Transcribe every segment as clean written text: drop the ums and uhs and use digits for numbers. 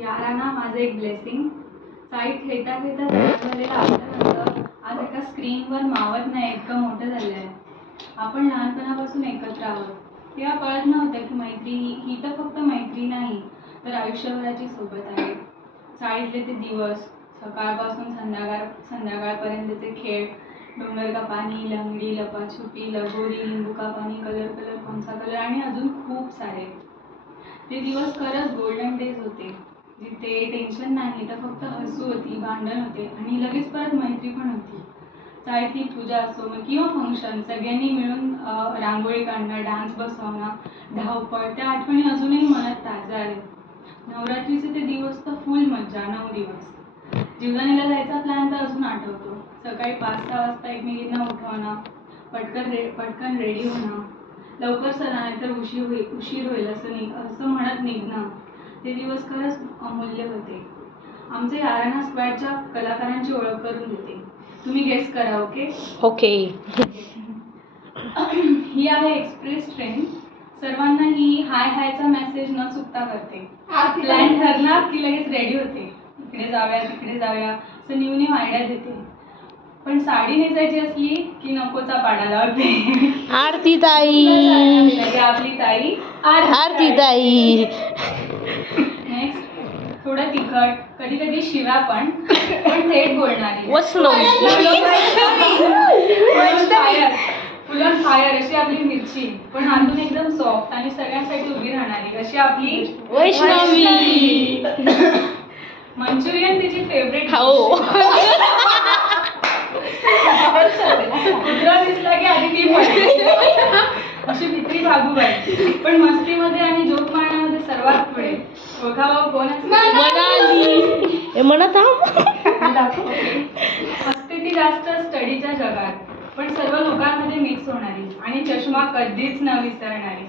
याराना माझं एक blessing. Site खेळता खेळता तयार झालेलं आपलं आज एका स्क्रीनवर मावत नाही इतकं मोठं झालं आहे. आपण लहानपणापासून एकत्र आहोत. तेव्हा कळत नव्हतं की मैत्री ही तर फक्त मैत्री नाही तर आयुष्यभराची सोबत आहे. शाळेतले ते दिवस, सकाळपासून संध्याकाळपर्यंतचे खेळ, डोंगर का पाणी, लंगडी, लपाछुपी, लगोरी, लिंबू का पाणी, कलर कलर कोणसा कलर आणि अजून खूप सारे. ते दिवस खरंच गोल्डन डेज होते, जिथे टेन्शन नाही तर फक्त हसू होती, भांडण होते आणि लगेच परत मैत्री पण होती. शाळेतली पूजा असो किंवा फंक्शन, सगळ्यांनी मिळून रांगोळी काढणं, डान्स बसवणं, धावपळ, त्या आठवणी अजूनही मनात ताज्या आहेत. नवरात्रीचे ते दिवस तर फुल मज्जा. 9 दिवस जीवदानीला जायचा प्लॅन तर अजून आठवतो. सकाळी 5-6 वाजता एकमेकींना उठवणं, पटकन रेडी होणं, लवकर चला नाही तर उशीर होईल असं म्हणत निघणं. ते दिवस खरंच अमूल्य होते. आमचे याराना स्क्वॅडच्या कलाकारांची ओळख करून देते. तुम्ही गेस करा. ओके. ही आहे एक्सप्रेस ट्रेन. सर्वांना ही हाय हायचा मेसेज न चुकता करते. प्लॅन ठरणार की लगेच रेडी होते. इकडे जाऊया तिकडे जाऊया असं न्यू आयडिया देते. पण साडी नेसायची असली की नकोचा पाडा लावते. आरती ताई, आपली ताई आरती ताई. नेक्स्ट थोडं तिखट, कधी कधी शिव्या पण थेट बोलणारी. फुल ऑन फायर अशी आपली मिरची, पण आतून एकदम सॉफ्ट आणि सगळ्यांसाठी उभी राहणारी अशी आपली वैष्णवी. मंचुरियन तिची फेवरेट. कुत्रा दिसला की आधी ती पडते अशी भित्री भागूबाई, पण मस्तीमध्ये आणि जोक मारण्यामध्ये सर्वात पुढे. ओळखावा कोण असते ती जास्त स्टडीच्या जगात, पण सर्व लोकांमध्ये मिक्स होणारी आणि चष्मा कधीच न विसरणारी.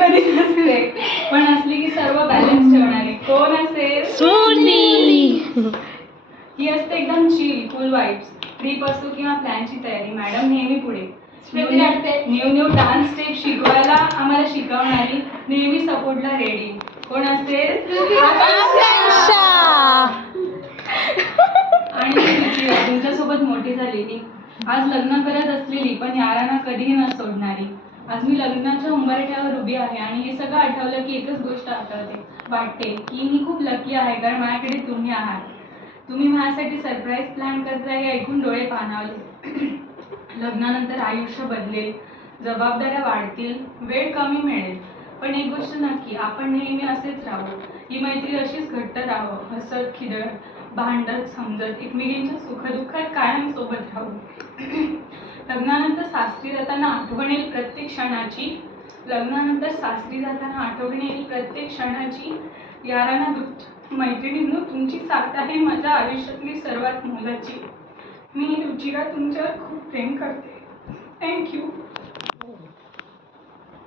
कधी नसते पण असली की सर्व बॅलन्स ठेवणारी. कोण असेल? ही असते एकदम चिल, फुल वाईब्स. ट्रिप असो किंवा प्लॅनची तयारी, मॅडम नेहमी पुढे. न्यू डान्स स्टेप शिकवायला आम्हाला शिकवणारी, नेहमी सपोर्टला रेडी. कोण असेल? आणि तुमच्यासोबत मोठी झालेली, आज लग्न करत असलेली पण याराना कधीही न सोडणारी. आज मी लग्नाच्या उंबरठ्यावर उभी आहे आणि हे सगळं आठवलं की एकच गोष्ट आठवते. वाटते की मी खूप लकी आहे कारण माझ्याकडे तुम्ही आहात. तुम्ही माझ्यासाठी सरप्राईज प्लॅन करताय हे ऐकून डोळे पाणावले. लग्नानंतर आयुष्य बदलेल, जबाबदाऱ्या वाढतील, वेळ कमी मिळेल, पण एक गोष्ट नक्की, आपण नेहमी असेच राहू. ही मैत्री अशीच घट्ट राहू, हसत खिदळत, भांडत समजत, एकमेकींच्या सुखदुःखात कायम सोबत राहू. लग्नानंतर सासरी जाताना आठवण येईल प्रत्येक क्षणाची. याराना मैत्रिणींनो, तुमची साथ आहे माझ्या आयुष्यातली सर्वात मोलाची. मी रुचिरा तुमच्यावर खूप प्रेम करते. थँक्यू.